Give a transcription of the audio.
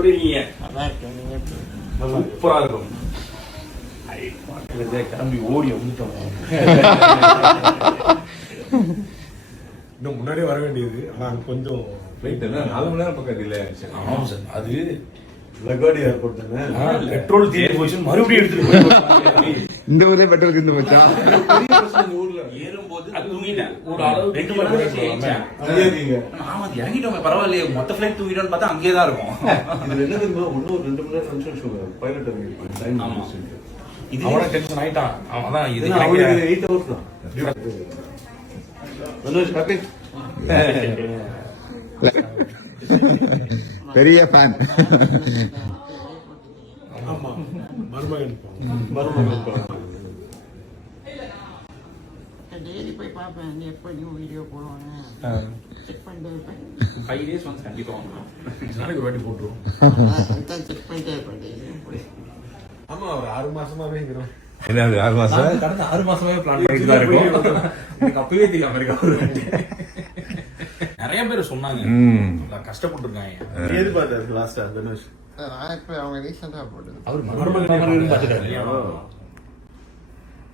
எப்படி? இருக்கீங்க சூப்பரா இருக்கும் கிளம்பி ஓடி வந்துட்டோம். இன்னும் முன்னாடியே வர வேண்டியது ஆனா கொஞ்சம் நாலு மணி நேரம் பக்கத்து இல்லை ஆமாம் சார். அது லகாடி ஏர்போர்ட் தானே பெட்ரோல் தீர்ந்து போச்சு. மறுபடியும் எடுத்துட்டு இந்த பெட்ரோல் இருந்து மச்சான் பெரிய பிரச்சனை இந்த ஊர்ல. ஏறும்போது தூங்கிட்டேன். ஒரு அளவு ரெண்டு மணி நேரம் ஆமா இறங்கிட்டோமே பரவாயில்லையே. மொத்த ஃபிளைட் தூங்கிட்டோம்னு பார்த்தா அங்கேயே தான் இருக்கும். இதுல என்ன தெரியுமா? இன்னும் ஒரு ரெண்டு மணி நேரம் ஃபங்க்ஷன் ஷோ பைலட் இறங்கி டைம் ஆமா. இது அவனே டென்ஷன் ஆயிட்டான். அவன் தான் இது அவனுக்கு எயிட் ஹவர்ஸ் தான். பெரிய ஃபேன் டெய்லி போய் பார்ப்பேன். நீ எப்போ நியூ வீடியோ போடுவாங்க? செக் பண்ணிட்டே இருப்பேன். ஃபைவ் டேஸ் வந்து கண்டிப்பா வந்துடும் நாளைக்கு ஒரு வாட்டி போட்டுருவோம். செக் பண்ணிட்டே இருப்பேன் daily. ஆமா ஒரு ஆறு மாசமாவே இருக்கிறோம். என்னது ஆறு மாசம்? கடந்த ஆறு மாசமாவே பிளான் பண்ணிட்டு தான் இருக்கோம். எனக்கு அப்பவே தெரியும் அமெரிக்கா. நிறைய பேர் சொன்னாங்க. கஷ்டப்பட்டிருக்காங்க. ஏது பார்த்தாரு லாஸ்டா தனுஷ். நான் இப்போ அவங்க ரீசெண்டாக போட்டது. அவர் பார்த்துட்டாரு